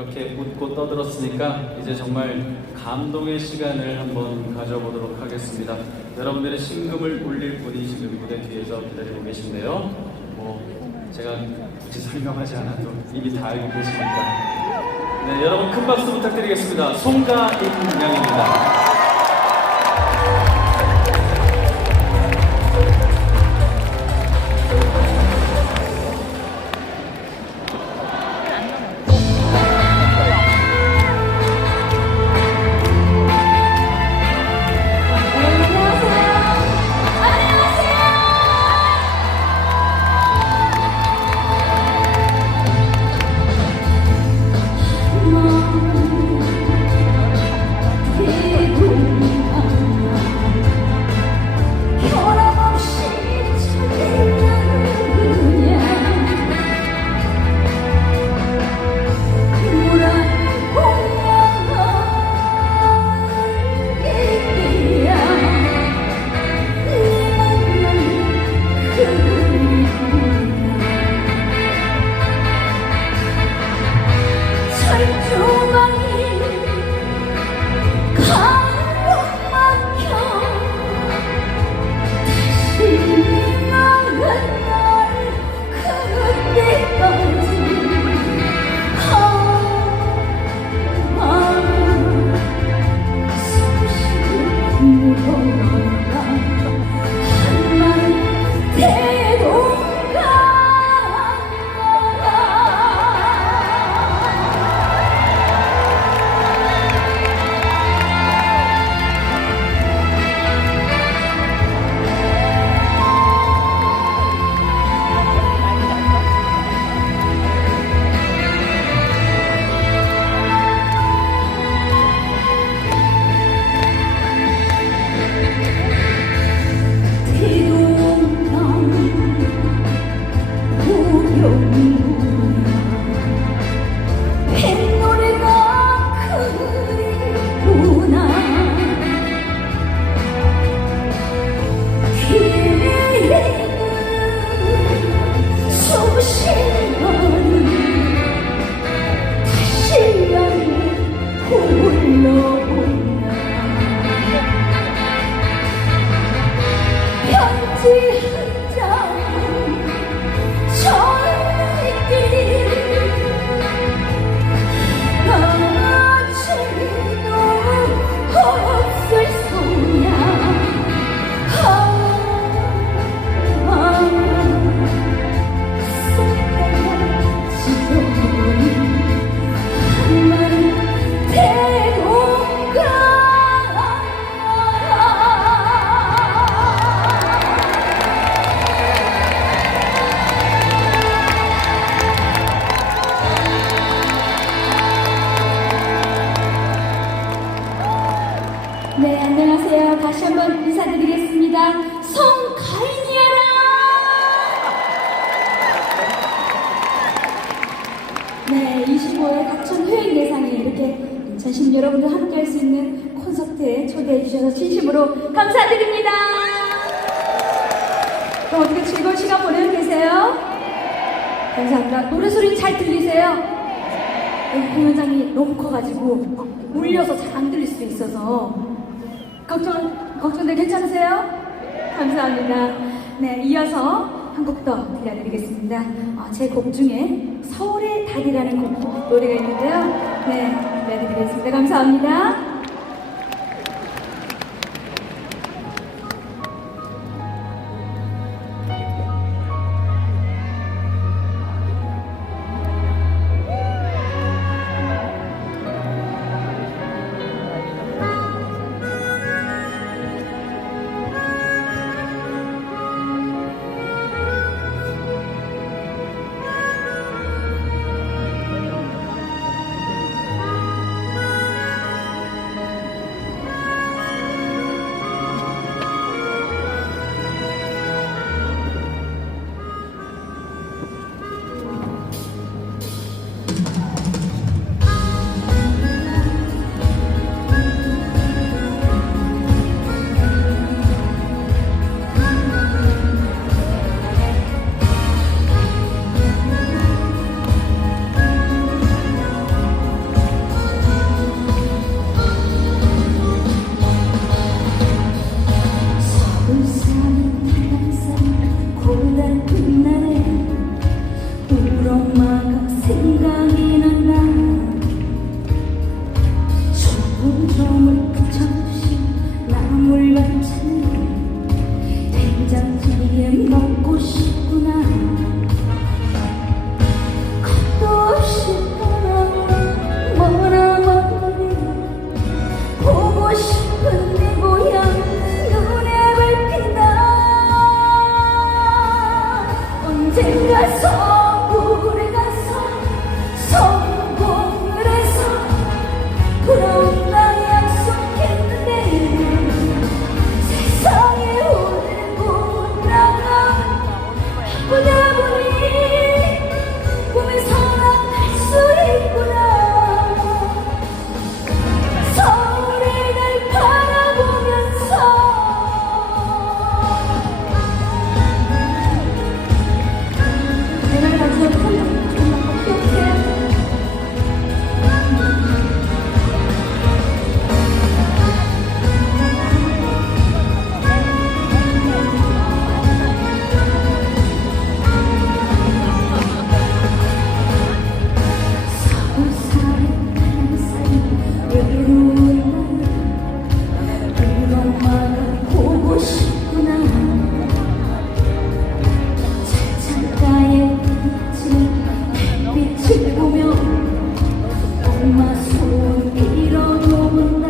이렇게 웃고 떠들었으니까 이제 정말 감동의 시간을 한번 가져보도록 하겠습니다. 여러분들의 심금을 울릴 분이 지금 무대 뒤에서 기다리고 계신데요. 제가 굳이 설명하지 않아도 이미 다 알고 계시니까. 네, 여러분 큰 박수 부탁드리겠습니다. 송가인 양입니다. 네, 안녕하세요. 다시 한번 인사드리겠습니다. 송가인이에라! 네, 25회 가천 회의 대상에 이렇게 전신 여러분들 함께 할 수 있는 콘서트에 초대해 주셔서 진심으로 감사드립니다. 그럼 어떻게 즐거운 시간 보내고 계세요? 감사합니다. 노래 소리 잘 들리세요? 여기 공연장이 너무 커가지고 울려서 잘 안 들릴 수 있어서 걱정들 괜찮으세요? 감사합니다. 네, 이어서 한 곡 더 들려드리겠습니다. 제 곡 중에 서울의 달이라는 노래가 있는데요. 네, 들려드리겠습니다. 감사합니다. 엄마 손 빌어놓는다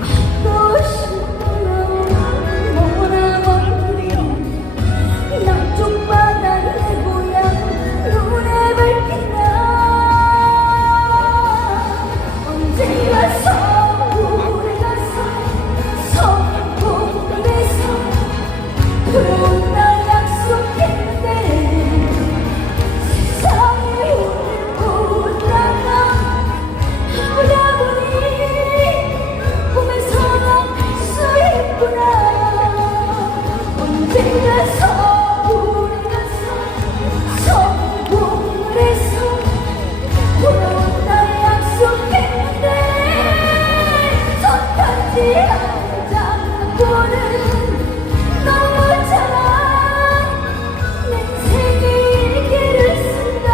갖고 싶어요 모나먼 양쪽 바다 내 고향 눈에 밟힌다 언젠가 서울에 가서 서울에서 그런 날 약속했는데 세상에 오늘 보다가 보다 보니 꿈에서만 할 수 있구나 언젠가 서울에 가서 서울에서 그런 날 약속했는데 손편지 한 장보는 너무 작아 내 생일기를 쓴다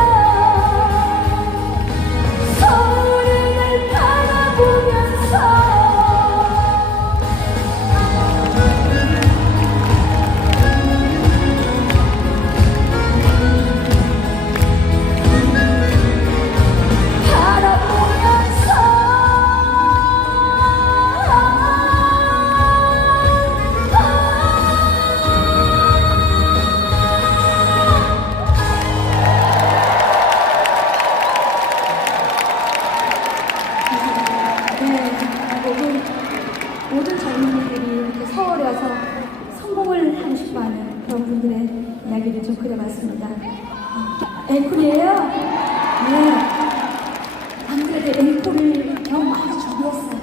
서울을 날 바라보면서 모든 젊은이들이 이렇게 서울에 와서 성공을 하고 싶어하는 그런 분들의 이야기를 좀 그려봤습니다. 앵콜이에요? 네. 안 그래도 앵콜을 너무 많이 준비했어요.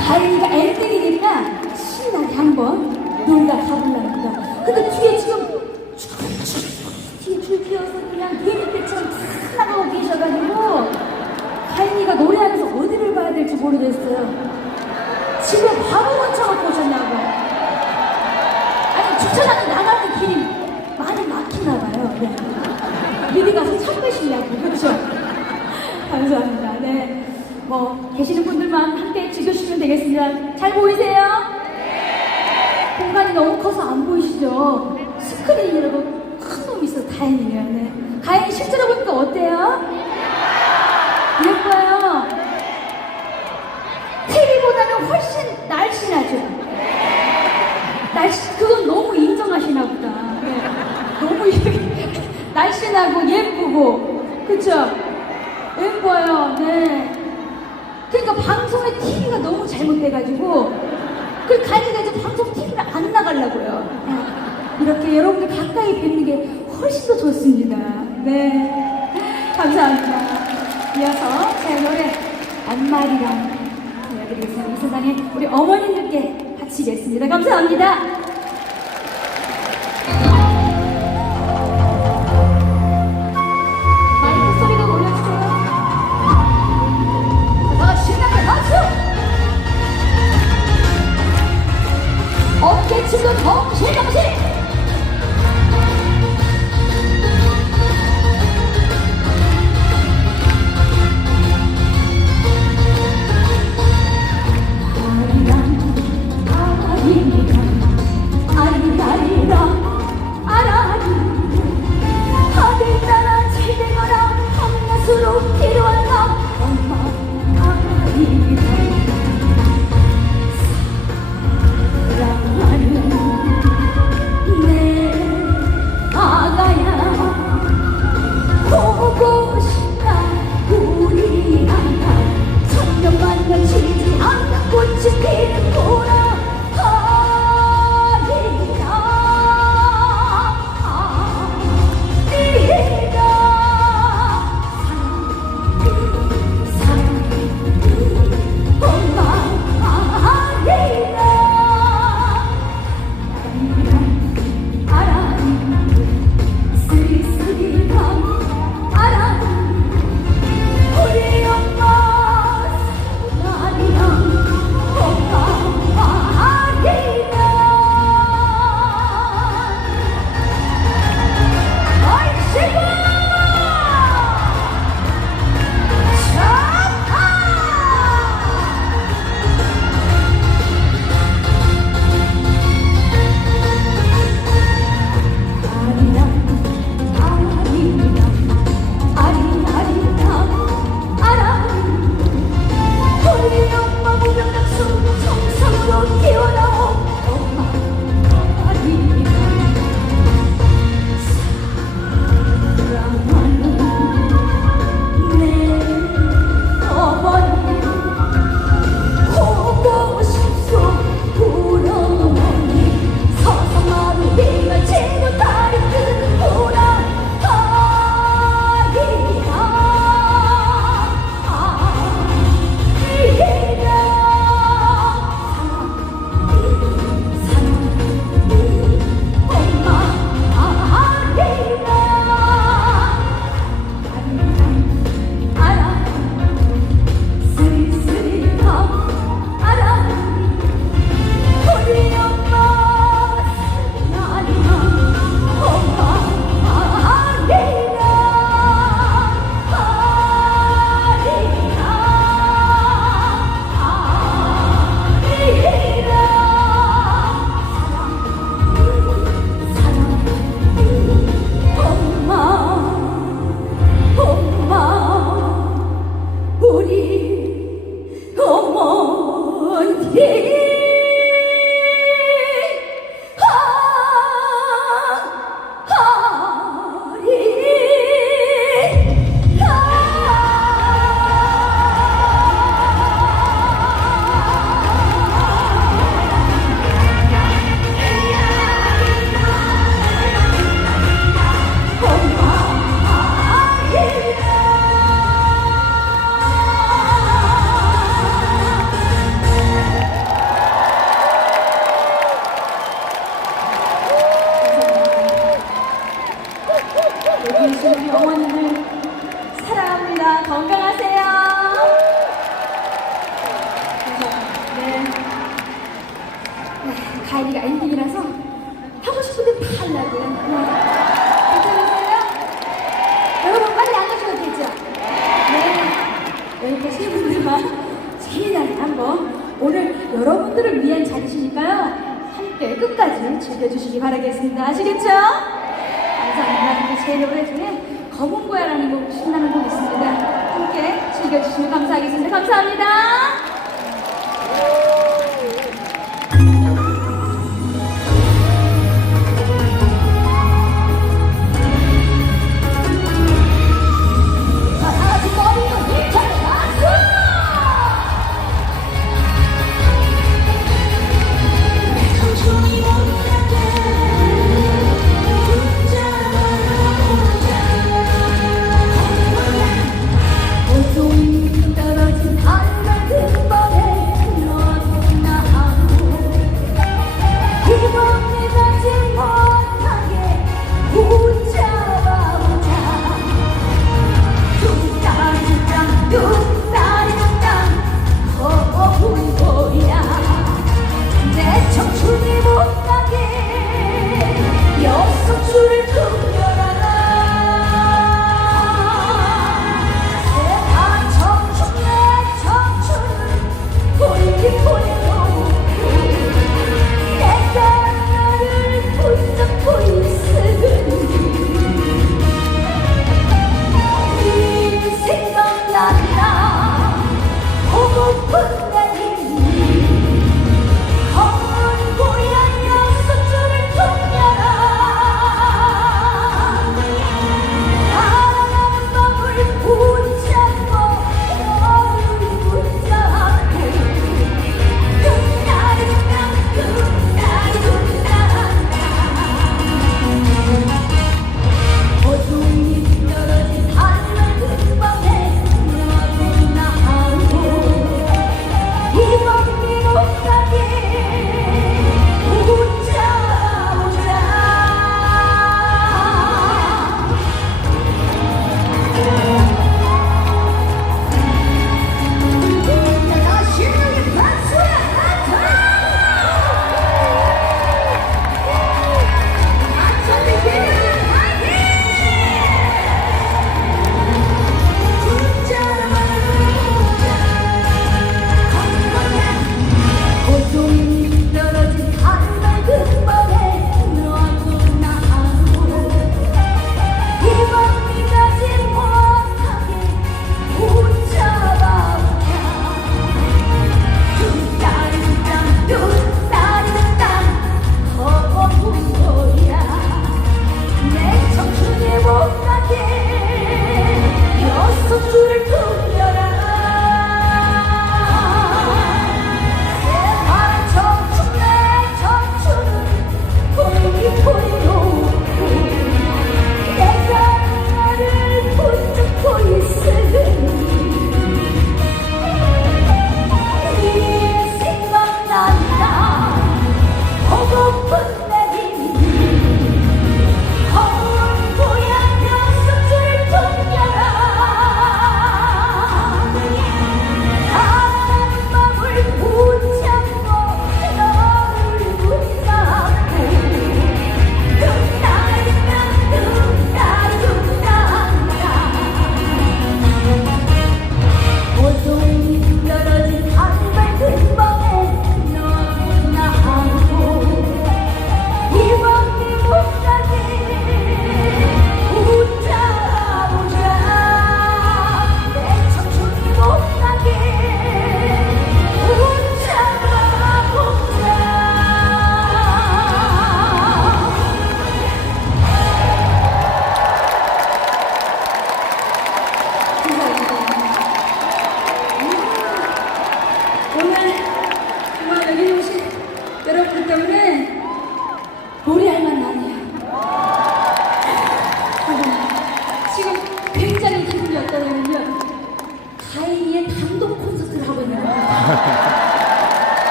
다행히가 엔딩이니까 신나게 한번 놀다 가보려고요. 근데 뒤에 지금 뒤에 줄 피어서 그냥 비행기처럼 다 나가고 계셔가지고 다행히가 노래하면서 어디를 봐야 될지 모르겠어요. 집에 바로 멈춰놓고 오셨나봐요. 아니 주차장에 나가는 길이 많이 막히나봐요. 네. 미리 가서 참으시려고 그렇죠? 감사합니다. 네, 뭐 계시는 분들만 함께 즐겨주시면 되겠습니다. 잘 보이세요? 네. 공간이 너무 커서 안 보이시죠? 스크린이라도 큰 놈이 있어서 다행이에요. 네. 가연이 실제로 보니까 어때요? 예뻐요. TV보다는 훨씬 날씬하죠. 그건 너무 인정하시나 보다. 네. 너무 날씬하고 예쁘고, 그쵸? 예뻐요. 네. 그러니까 방송에 TV가 너무 잘못돼가지고, 그 가니까 이제 방송 TV를 안 나가려고요. 네. 이렇게 여러분들 가까이 뵙는 게 훨씬 더 좋습니다. 네. 감사합니다. 이어서 제 노래 엄마리랑 들려드리겠습니다. 이 세상에 우리 어머님들께 바치겠습니다. 감사합니다. 마이크 소리도 올려주세요. 더 신나게 박수! 어깨 치고 정실정실! 함께 끝까지 즐겨주시기 바라겠습니다. 아시겠죠? 감사합니다. 그리고 제 노래 중에 검은 고야라는 곡, 신나는 곡 있습니다. 함께 즐겨주시면 감사하겠습니다. 감사합니다. 떨어진 하늘 근본에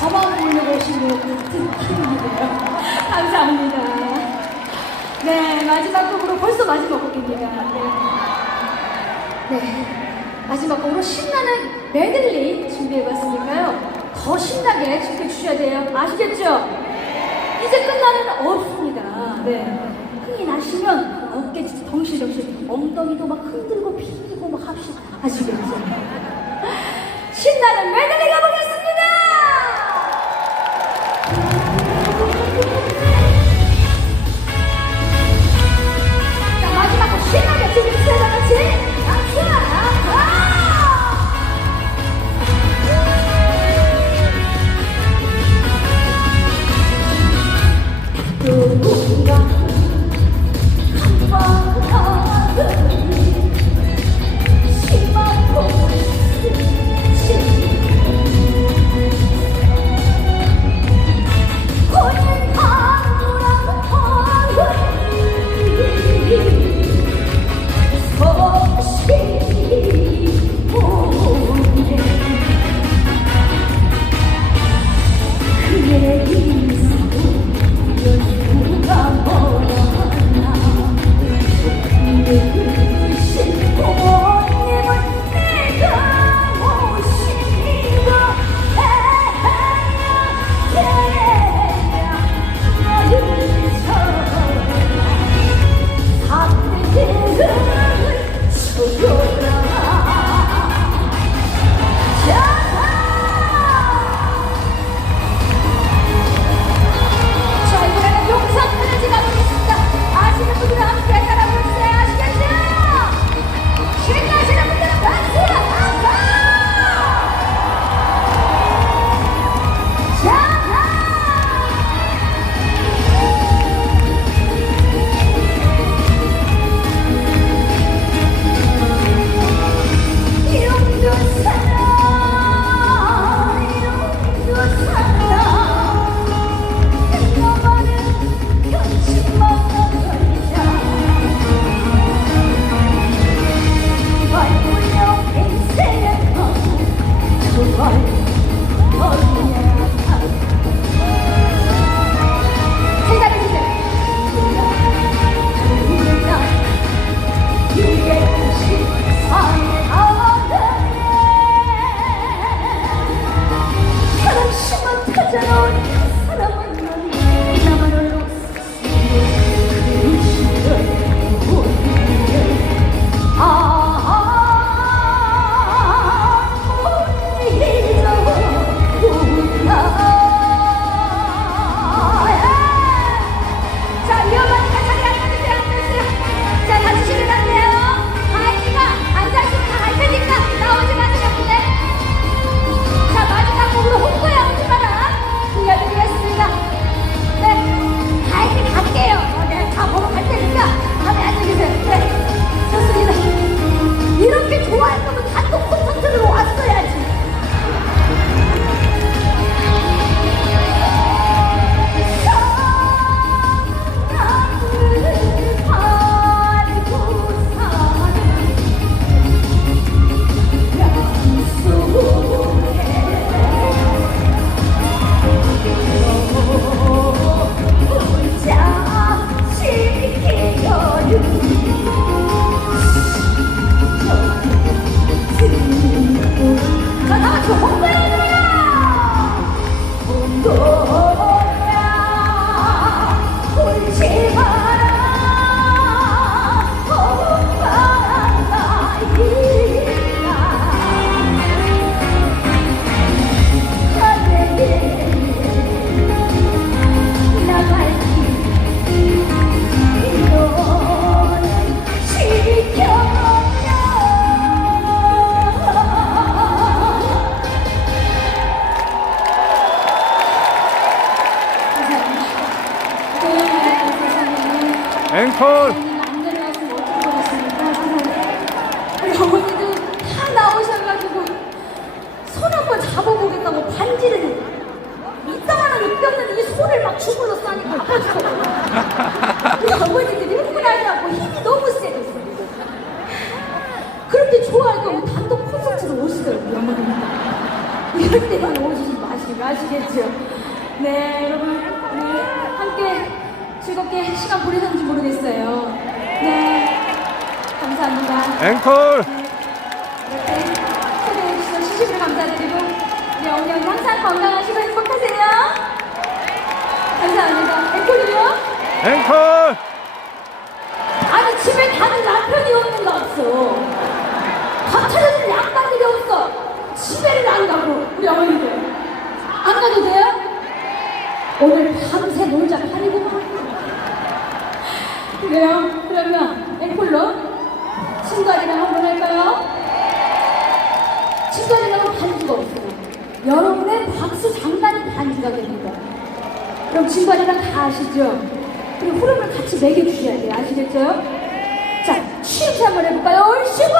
저만 보려고 오신 것 같은 기분이에요. 감사합니다. 네, 마지막 곡으로 벌써 마지막 곡입니다. 네, 마지막 곡으로 신나는 메들리 준비해봤으니까요. 더 신나게 즐겨주셔야 돼요. 아시겠죠? 이제 끝나는 없습니다. 네, 흥이 나시면 어깨 덩실덩실 엉덩이도 막 흔들고 비비고 막 합시다. 아시겠죠? 신나는 메들리 가보겠습니다! 그런데 좋아할 거면 단독 콘서트로 오시더라고요, 우리 어머니가. 이럴 때만 오시지 마시고 아시겠죠? 네, 여러분, 우리 함께 즐겁게 시간 보내셨는지 모르겠어요. 네, 감사합니다. 앵콜! 이렇게 초대해주셔서 시식을 감사드리고, 우리 어머니 항상 건강하시고 행복하세요. 감사합니다. 앵콜이요? 앵콜! 아니, 집에 가는 남편이 없는 거 없어. 밥 차려주는 양반들이 없어. 집에를 안 가고, 우리 어머니들. 안 가도 돼요? 오늘 밤새 놀자 판이구만. 그래요? 그러면 앵콜로 친구아리랑 한번 할까요? 친구아리랑은 반주가 없어요. 여러분의 박수 장난이 반주가 됩니다. 그럼 친구아리랑 다 아시죠? 그리고 흐름을 같이 매겨주셔야 돼요. 아시겠죠? 자, 취임새 한번 해볼까요? 얼씨구!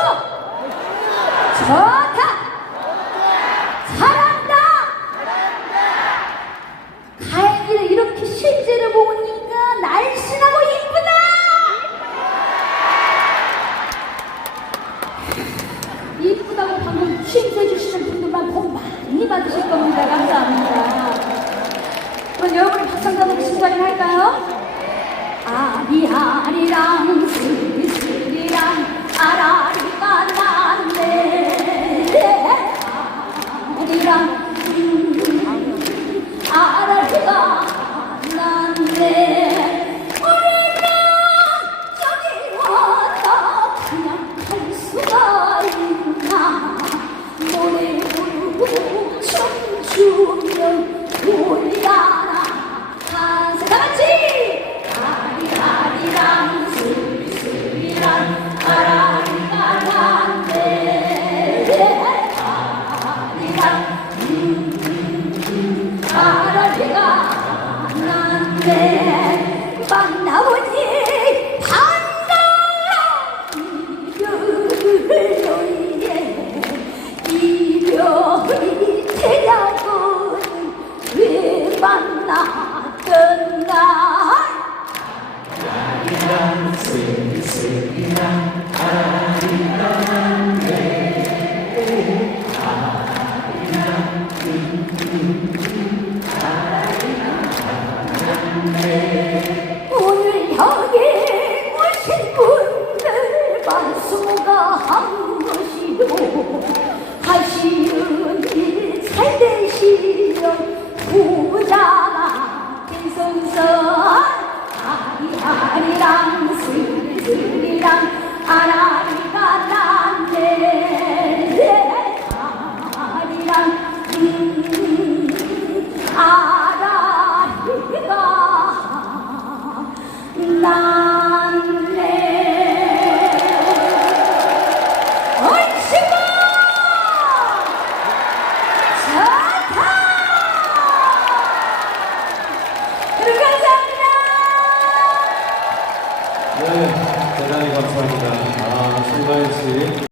좋다! 잘한다! 가연이를 이렇게 실제로 보니까 날씬하고 이쁘다! 이쁘다고 방금 취임새 해주시는 분들만 복 많이 받으실 겁니다. 감사합니다. 그럼 여러분이 박수 한번 친구아리 할까요? 아리아리랑 스리스리랑 아라리가 났네. 아리랑 아라리가 났네. 오늘은 여기 왔다 그냥 갈 수가 있나. 노래 부르고 춤추면 우리가 다 같이 아리랑 스리스리랑 아라리가 났네. 아라리가 났네. 만나보니 반가운 이별을 너희의 이별이 되냐고는 왜 만났던가. 아리랑 스리스리랑 아리랑 났네. 아리랑 났네. 오늘 여기 오신 분들 만수가 한 것이요. 하시는 일 잘 되시면 부자가 대성선. 아리랑 스리스리랑 아라리가 났네. 아리랑 아라리가 났네. 얼씨구! 좋다! 여러분 감사합니다. 네, 대단히 감사합니다. 송가인 씨.